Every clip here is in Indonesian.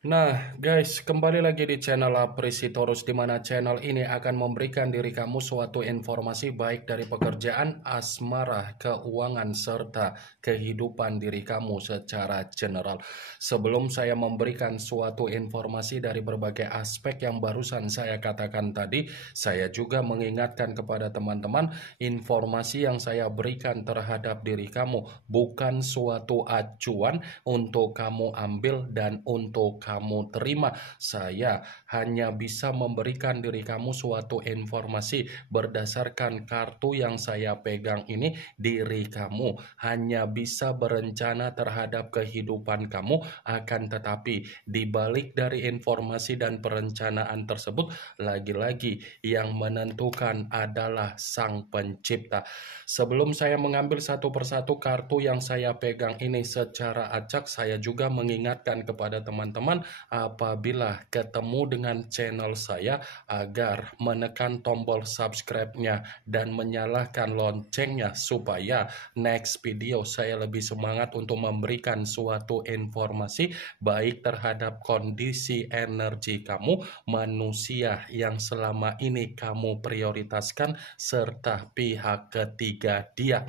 Nah, guys, kembali lagi di channel Apresitorus, di mana channel ini akan memberikan diri kamu suatu informasi baik dari pekerjaan, asmara, keuangan, serta kehidupan diri kamu secara general. Sebelum saya memberikan suatu informasi dari berbagai aspek yang barusan saya katakan tadi, saya juga mengingatkan kepada teman-teman, informasi yang saya berikan terhadap diri kamu bukan suatu acuan untuk kamu ambil dan untuk kamu terima. Saya hanya bisa memberikan diri kamu suatu informasi berdasarkan kartu yang saya pegang ini. Diri kamu hanya bisa berencana terhadap kehidupan kamu, akan tetapi dibalik dari informasi dan perencanaan tersebut, lagi-lagi yang menentukan adalah Sang Pencipta. Sebelum saya mengambil satu persatu kartu yang saya pegang ini secara acak, saya juga mengingatkan kepada teman-teman apabila ketemu dengan channel saya agar menekan tombol subscribe-nya dan menyalakan loncengnya supaya next video saya lebih semangat untuk memberikan suatu informasi baik terhadap kondisi energi kamu, manusia yang selama ini kamu prioritaskan, serta pihak ketiga dia.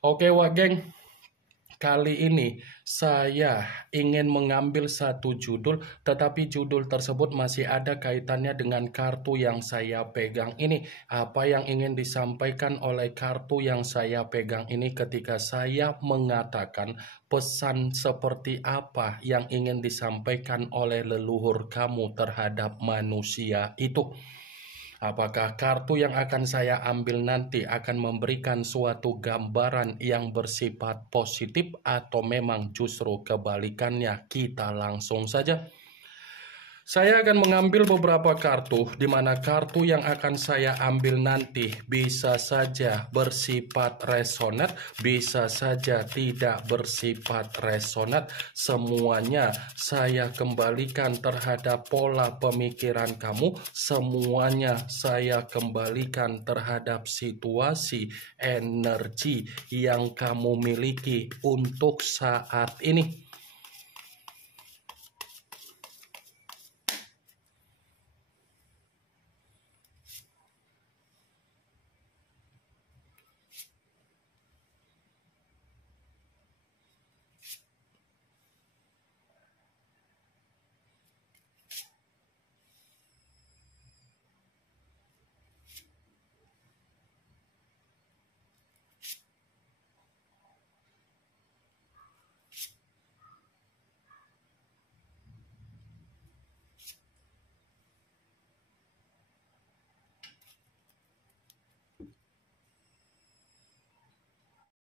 Oke, wah geng, kali ini saya ingin mengambil satu judul, tetapi judul tersebut masih ada kaitannya dengan kartu yang saya pegang ini. Apa yang ingin disampaikan oleh kartu yang saya pegang ini ketika saya mengatakan pesan seperti apa yang ingin disampaikan oleh leluhur kamu terhadap manusia itu? Apakah kartu yang akan saya ambil nanti akan memberikan suatu gambaran yang bersifat positif atau memang justru kebalikannya? Kita langsung saja. Saya akan mengambil beberapa kartu, di mana kartu yang akan saya ambil nanti bisa saja bersifat resonat, bisa saja tidak bersifat resonat. Semuanya saya kembalikan terhadap pola pemikiran kamu, semuanya saya kembalikan terhadap situasi energi yang kamu miliki untuk saat ini.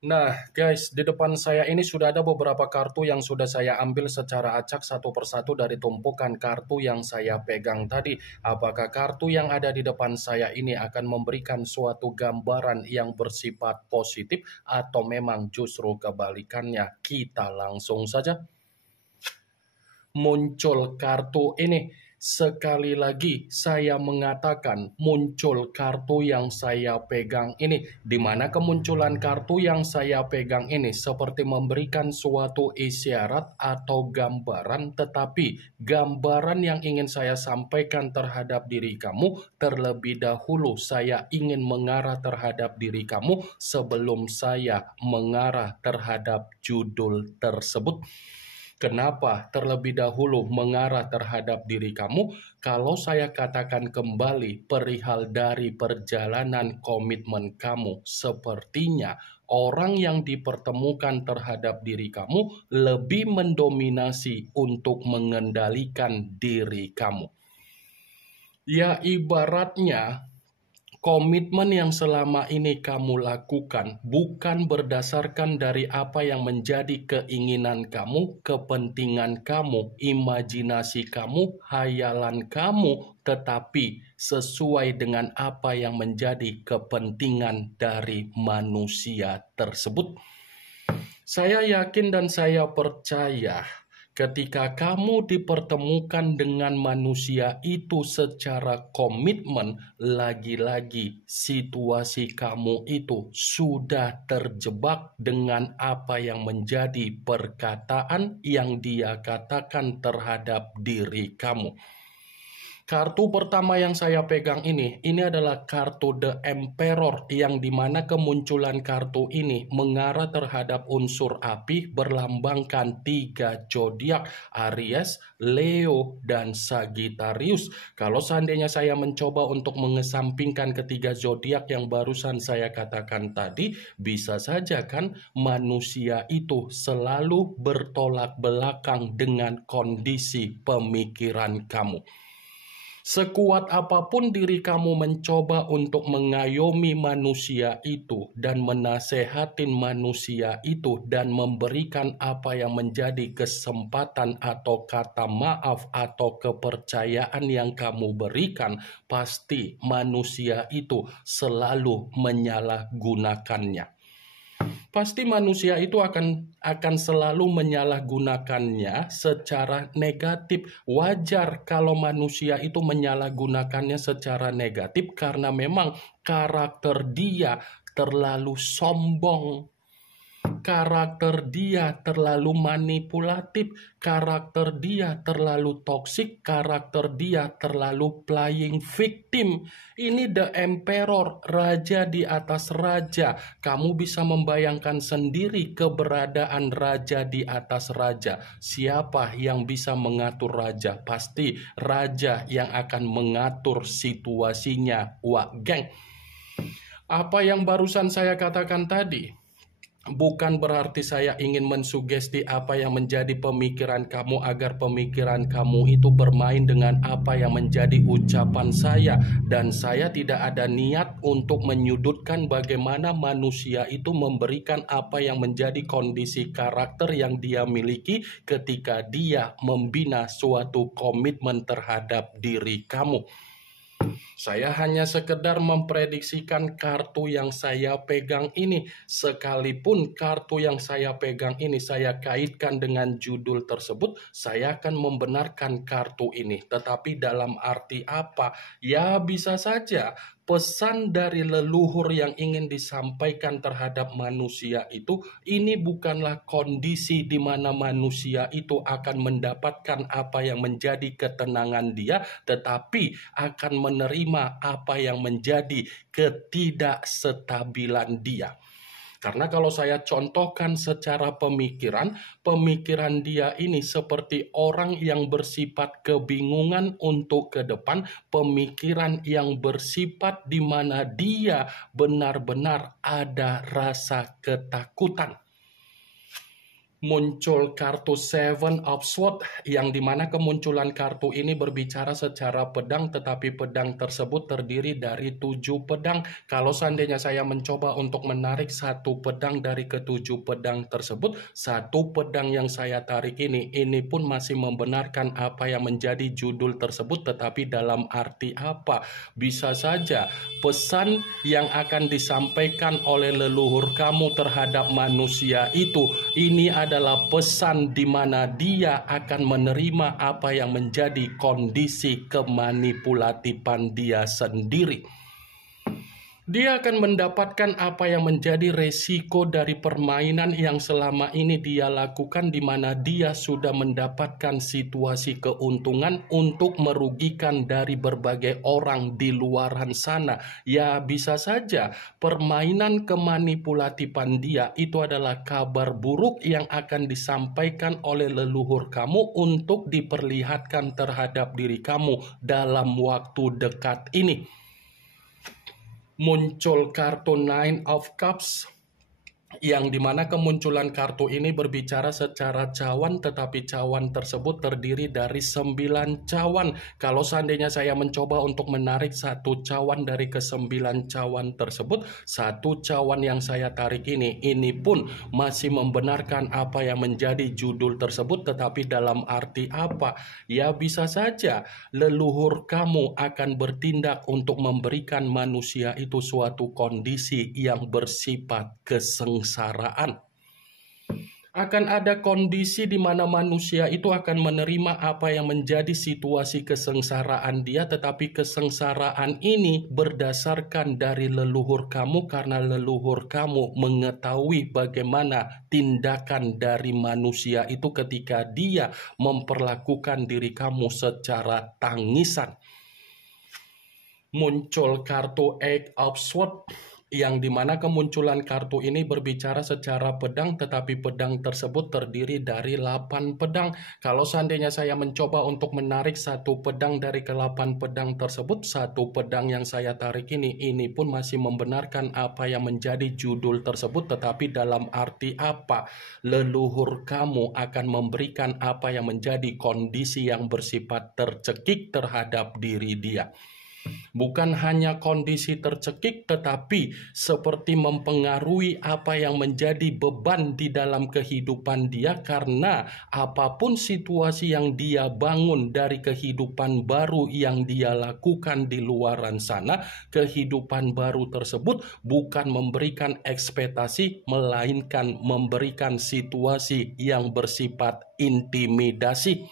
Nah, guys, di depan saya ini sudah ada beberapa kartu yang sudah saya ambil secara acak satu persatu dari tumpukan kartu yang saya pegang tadi. Apakah kartu yang ada di depan saya ini akan memberikan suatu gambaran yang bersifat positif atau memang justru kebalikannya? Kita langsung saja. Muncul kartu ini. Sekali lagi saya mengatakan muncul kartu yang saya pegang ini, di mana kemunculan kartu yang saya pegang ini seperti memberikan suatu isyarat atau gambaran, tetapi gambaran yang ingin saya sampaikan terhadap diri kamu, terlebih dahulu saya ingin mengarah terhadap diri kamu sebelum saya mengarah terhadap judul tersebut. Kenapa terlebih dahulu mengarah terhadap diri kamu? Kalau saya katakan kembali perihal dari perjalanan komitmen kamu, sepertinya orang yang dipertemukan terhadap diri kamu lebih mendominasi untuk mengendalikan diri kamu. Ya, ibaratnya komitmen yang selama ini kamu lakukan bukan berdasarkan dari apa yang menjadi keinginan kamu, kepentingan kamu, imajinasi kamu, hayalan kamu, tetapi sesuai dengan apa yang menjadi kepentingan dari manusia tersebut. Saya yakin dan saya percaya Ketika kamu dipertemukan dengan manusia itu secara komitmen, lagi-lagi situasi kamu itu sudah terjebak dengan apa yang menjadi perkataan yang dia katakan terhadap diri kamu. Kartu pertama yang saya pegang ini adalah kartu The Emperor, yang dimana kemunculan kartu ini mengarah terhadap unsur api berlambangkan 3 zodiak, Aries, Leo, dan Sagittarius. Kalau seandainya saya mencoba untuk mengesampingkan ketiga zodiak yang barusan saya katakan tadi, bisa saja kan manusia itu selalu bertolak belakang dengan kondisi pemikiran kamu. Sekuat apapun diri kamu mencoba untuk mengayomi manusia itu dan menasehatin manusia itu dan memberikan apa yang menjadi kesempatan atau kata maaf atau kepercayaan yang kamu berikan, pasti manusia itu selalu menyalahgunakannya. Pasti manusia itu akan selalu menyalahgunakannya secara negatif. Wajar kalau manusia itu menyalahgunakannya secara negatif karena memang karakter dia terlalu sombong. Karakter dia terlalu manipulatif, karakter dia terlalu toksik, karakter dia terlalu playing victim. Ini The Emperor, raja di atas raja. Kamu bisa membayangkan sendiri keberadaan raja di atas raja. Siapa yang bisa mengatur raja? Pasti raja yang akan mengatur situasinya. Wah, geng. Apa yang barusan saya katakan tadi bukan berarti saya ingin mensugesti apa yang menjadi pemikiran kamu agar pemikiran kamu itu bermain dengan apa yang menjadi ucapan saya. Dan saya tidak ada niat untuk menyudutkan bagaimana manusia itu memberikan apa yang menjadi kondisi karakter yang dia miliki ketika dia membina suatu komitmen terhadap diri kamu. Saya hanya sekedar memprediksikan kartu yang saya pegang ini. Sekalipun kartu yang saya pegang ini saya kaitkan dengan judul tersebut, saya akan membenarkan kartu ini. Tetapi dalam arti apa? Ya bisa saja pesan dari leluhur yang ingin disampaikan terhadap manusia itu, ini bukanlah kondisi di mana manusia itu akan mendapatkan apa yang menjadi ketenangan dia, tetapi akan menerima apa yang menjadi ketidakstabilan dia. Karena kalau saya contohkan secara pemikiran dia ini seperti orang yang bersifat kebingungan untuk ke depan, pemikiran yang bersifat di mana dia benar-benar ada rasa ketakutan. Muncul kartu Seven of Swords, yang dimana kemunculan kartu ini berbicara secara pedang, tetapi pedang tersebut terdiri dari 7 pedang. Kalau seandainya saya mencoba untuk menarik satu pedang dari ke-7 pedang tersebut, satu pedang yang saya tarik ini pun masih membenarkan apa yang menjadi judul tersebut, tetapi dalam arti apa? Bisa saja pesan yang akan disampaikan oleh leluhur kamu terhadap manusia itu, ini adalah pesan di mana dia akan menerima apa yang menjadi kondisi kemanipulatifan dia sendiri. Dia akan mendapatkan apa yang menjadi resiko dari permainan yang selama ini dia lakukan, di mana dia sudah mendapatkan situasi keuntungan untuk merugikan dari berbagai orang di luaran sana. Ya bisa saja permainan kemanipulatifan dia itu adalah kabar buruk yang akan disampaikan oleh leluhur kamu untuk diperlihatkan terhadap diri kamu dalam waktu dekat ini. Muncul kartu Nine of Cups, yang dimana kemunculan kartu ini berbicara secara cawan, tetapi cawan tersebut terdiri dari 9 cawan. Kalau seandainya saya mencoba untuk menarik satu cawan dari ke-9 cawan tersebut, satu cawan yang saya tarik ini pun masih membenarkan apa yang menjadi judul tersebut, tetapi dalam arti apa? Ya bisa saja leluhur kamu akan bertindak untuk memberikan manusia itu suatu kondisi yang bersifat kesengsaraan. Akan ada kondisi di mana manusia itu akan menerima apa yang menjadi situasi kesengsaraan dia, tetapi kesengsaraan ini berdasarkan dari leluhur kamu karena leluhur kamu mengetahui bagaimana tindakan dari manusia itu ketika dia memperlakukan diri kamu secara tangisan. Muncul kartu Eight of Swords, yang dimana kemunculan kartu ini berbicara secara pedang, tetapi pedang tersebut terdiri dari 8 pedang. Kalau seandainya saya mencoba untuk menarik satu pedang dari ke-8 pedang tersebut, satu pedang yang saya tarik ini pun masih membenarkan apa yang menjadi judul tersebut, tetapi dalam arti apa? Leluhur kamu akan memberikan apa yang menjadi kondisi yang bersifat tercekik terhadap diri dia. Bukan hanya kondisi tercekik, tetapi seperti mempengaruhi apa yang menjadi beban di dalam kehidupan dia, karena apapun situasi yang dia bangun dari kehidupan baru yang dia lakukan di luaran sana, kehidupan baru tersebut bukan memberikan ekspektasi, melainkan memberikan situasi yang bersifat intimidasi.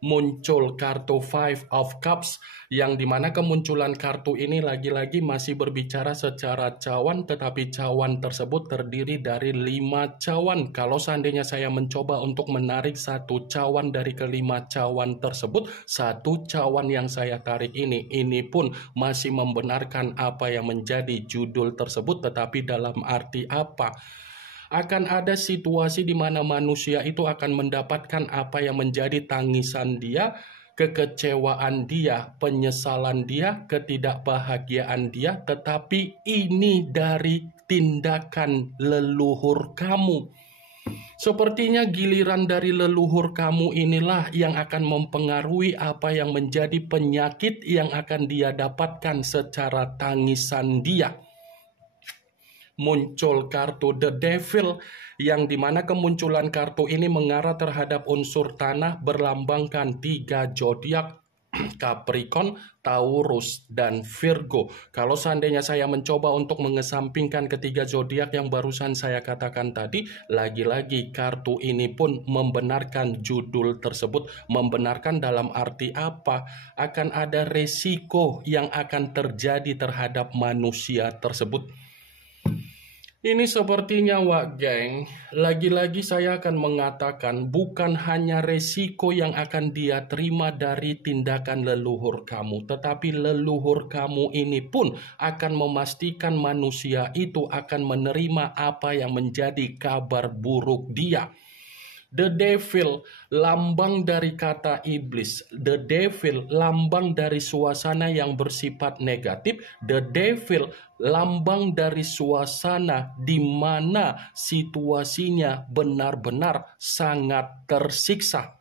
Muncul kartu Five of Cups, yang dimana kemunculan kartu ini lagi-lagi masih berbicara secara cawan, tetapi cawan tersebut terdiri dari 5 cawan. Kalau seandainya saya mencoba untuk menarik satu cawan dari ke-5 cawan tersebut, satu cawan yang saya tarik ini pun masih membenarkan apa yang menjadi judul tersebut, tetapi dalam arti apa? Akan ada situasi di mana manusia itu akan mendapatkan apa yang menjadi tangisan dia, kekecewaan dia, penyesalan dia, ketidakbahagiaan dia, tetapi ini dari tindakan leluhur kamu. Sepertinya giliran dari leluhur kamu inilah yang akan mempengaruhi apa yang menjadi penyakit yang akan dia dapatkan secara tangisan dia. Muncul kartu The Devil, yang dimana kemunculan kartu ini mengarah terhadap unsur tanah, berlambangkan 3 zodiak, Capricorn, Taurus, dan Virgo. Kalau seandainya saya mencoba untuk mengesampingkan ketiga zodiak yang barusan saya katakan tadi, lagi-lagi kartu ini pun membenarkan judul tersebut. Membenarkan dalam arti apa? Akan ada resiko yang akan terjadi terhadap manusia tersebut. Ini sepertinya, Wak Geng, lagi-lagi saya akan mengatakan bukan hanya resiko yang akan dia terima dari tindakan leluhur kamu, tetapi leluhur kamu ini pun akan memastikan manusia itu akan menerima apa yang menjadi kabar buruk dia. The Devil, lambang dari kata iblis. The Devil, lambang dari suasana yang bersifat negatif. The Devil, lambang dari suasana di mana situasinya benar-benar sangat tersiksa.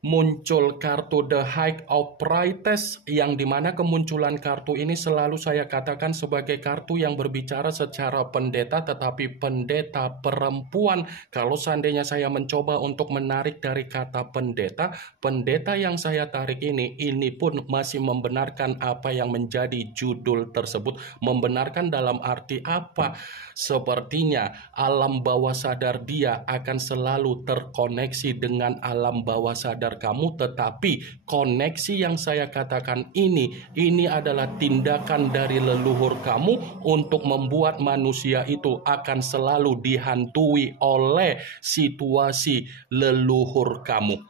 Muncul kartu The High of Priestess, yang dimana kemunculan kartu ini selalu saya katakan sebagai kartu yang berbicara secara pendeta, tetapi pendeta perempuan. Kalau seandainya saya mencoba untuk menarik dari kata pendeta, pendeta yang saya tarik ini pun masih membenarkan apa yang menjadi judul tersebut. Membenarkan dalam arti apa? Sepertinya alam bawah sadar dia akan selalu terkoneksi dengan alam bawah sadar kamu, tetapi koneksi yang saya katakan ini adalah tindakan dari leluhur kamu untuk membuat manusia itu akan selalu dihantui oleh situasi leluhur kamu.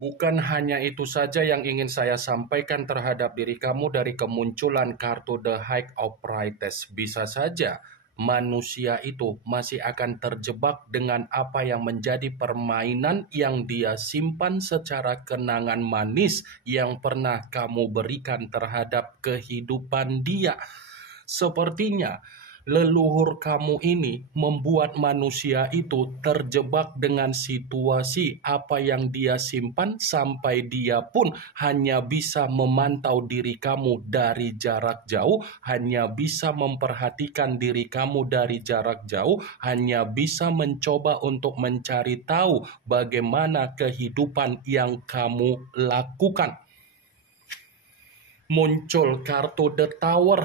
Bukan hanya itu saja yang ingin saya sampaikan terhadap diri kamu dari kemunculan kartu The High of Priestess. Bisa saja manusia itu masih akan terjebak dengan apa yang menjadi permainan yang dia simpan secara kenangan manis yang pernah kamu berikan terhadap kehidupan dia. Sepertinya leluhur kamu ini membuat manusia itu terjebak dengan situasi apa yang dia simpan, sampai dia pun hanya bisa memantau diri kamu dari jarak jauh, hanya bisa memperhatikan diri kamu dari jarak jauh, hanya bisa mencoba untuk mencari tahu bagaimana kehidupan yang kamu lakukan. muncul kartu The Tower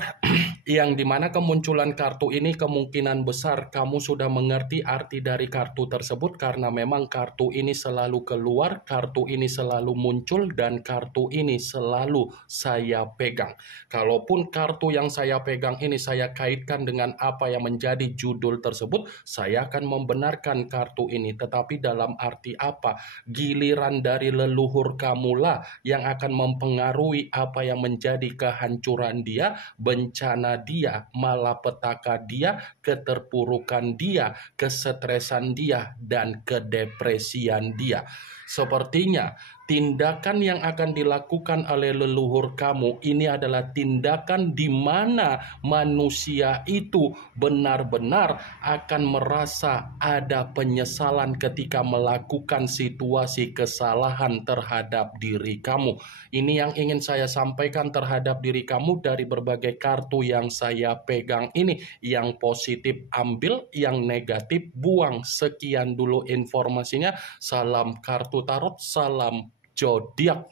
yang dimana kemunculan kartu ini kemungkinan besar kamu sudah mengerti arti dari kartu tersebut, karena memang kartu ini selalu keluar, kartu ini selalu muncul, dan kartu ini selalu saya pegang. Kalaupun kartu yang saya pegang ini saya kaitkan dengan apa yang menjadi judul tersebut, saya akan membenarkan kartu ini. Tetapi dalam arti apa? Giliran dari leluhur kamulah yang akan mempengaruhi apa yang menjadi kehancuran dia, bencana dia, malapetaka dia, keterpurukan dia, kesetresan dia, dan kedepresian dia. Sepertinya tindakan yang akan dilakukan oleh leluhur kamu ini adalah tindakan di mana manusia itu benar-benar akan merasa ada penyesalan ketika melakukan situasi kesalahan terhadap diri kamu. Ini yang ingin saya sampaikan terhadap diri kamu dari berbagai kartu yang saya pegang ini. Yang positif ambil, yang negatif buang. Sekian dulu informasinya. Salam kartu tarot, salam zodiak.